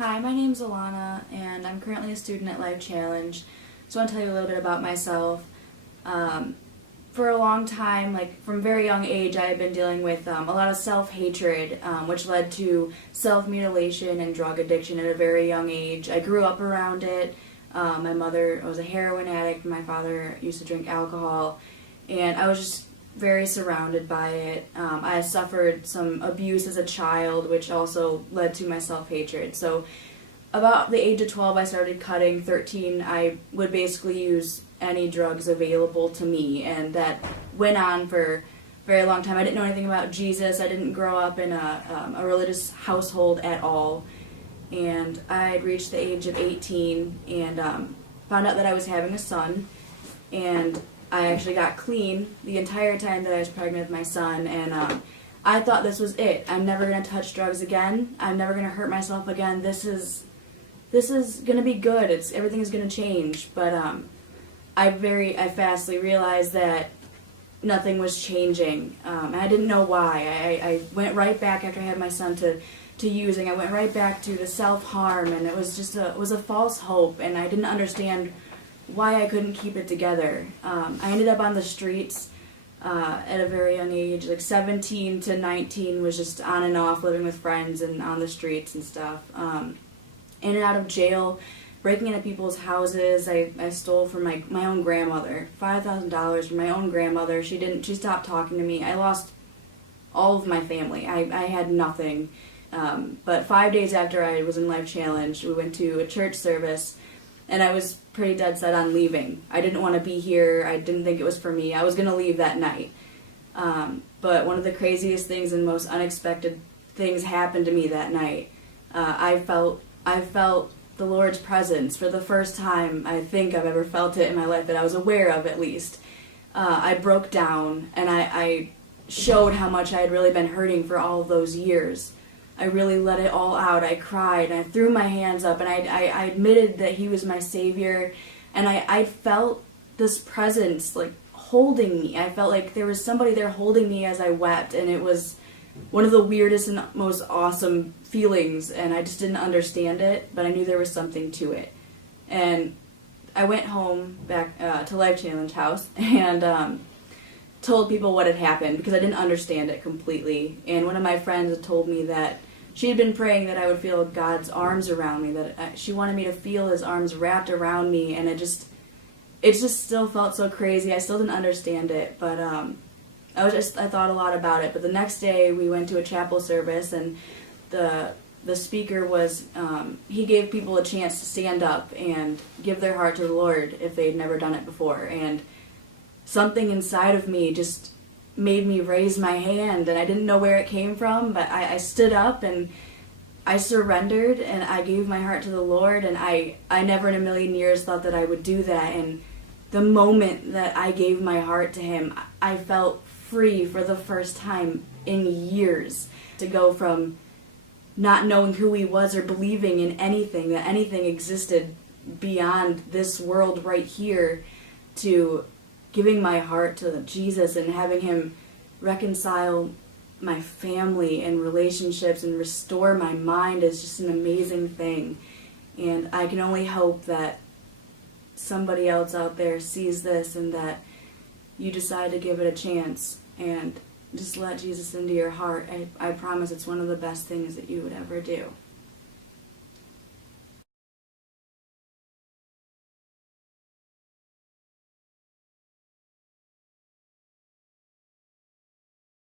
Hi, my name's Alanna, and I'm currently a student at Life Challenge. So I want to tell you a little bit about myself. For a long time, from a very young age, I had been dealing with a lot of self-hatred, which led to self-mutilation and drug addiction at a very young age. I grew up around it. My mother was a heroin addict. My father used to drink alcohol, and I was just very surrounded by it. I suffered some abuse as a child, which also led to my self-hatred. So about the age of 12, I started cutting. 13, I would basically use any drugs available to me, and that went on for a very long time. I didn't know anything about Jesus. I didn't grow up in a religious household at all, and I had reached the age of 18 and found out that I was having a son, and I actually got clean the entire time that I was pregnant with my son, and I thought this was it. I'm never going to touch drugs again. I'm never going to hurt myself again. This is going to be good. Everything is going to change. But I fastly realized that nothing was changing. And I didn't know why. I went right back after I had my son to using. I went right back to the self-harm, and it was just it was a false hope, and I didn't understand why I couldn't keep it together. I ended up on the streets at a very young age, 17 to 19, was just on and off, living with friends and on the streets and stuff. In and out of jail, breaking into people's houses. I stole from my own grandmother, $5,000 from my own grandmother. She stopped talking to me. I lost all of my family. I had nothing. But 5 days after I was in Life Challenge, we went to a church service, and I was pretty dead set on leaving. I didn't want to be here. I didn't think it was for me. I was going to leave that night. But one of the craziest things and most unexpected things happened to me that night. I felt the Lord's presence for the first time I think I've ever felt it in my life, that I was aware of at least. I broke down, and I showed how much I had really been hurting for all of those years. I really let it all out. I cried, and I threw my hands up, and I admitted that He was my Savior, and I felt this presence, holding me. I felt like there was somebody there holding me as I wept, and it was one of the weirdest and most awesome feelings, and I just didn't understand it, but I knew there was something to it. And I went home back to Life Challenge House, and told people what had happened, because I didn't understand it completely. And one of my friends had told me that she had been praying that I would feel God's arms around me, that she wanted me to feel His arms wrapped around me, and it just still felt so crazy. I still didn't understand it, but I thought a lot about it. But the next day we went to a chapel service, and the speaker was, he gave people a chance to stand up and give their heart to the Lord if they'd never done it before. And something inside of me just made me raise my hand, and I didn't know where it came from, but I stood up and I surrendered, and I gave my heart to the Lord, and I never in a million years thought that I would do that. And the moment that I gave my heart to Him, I felt free for the first time in years, to go from not knowing who He was or believing in anything, that anything existed beyond this world right here, to giving my heart to Jesus and having Him reconcile my family and relationships and restore my mind is just an amazing thing. And I can only hope that somebody else out there sees this, and that you decide to give it a chance and just let Jesus into your heart. I promise it's one of the best things that you would ever do.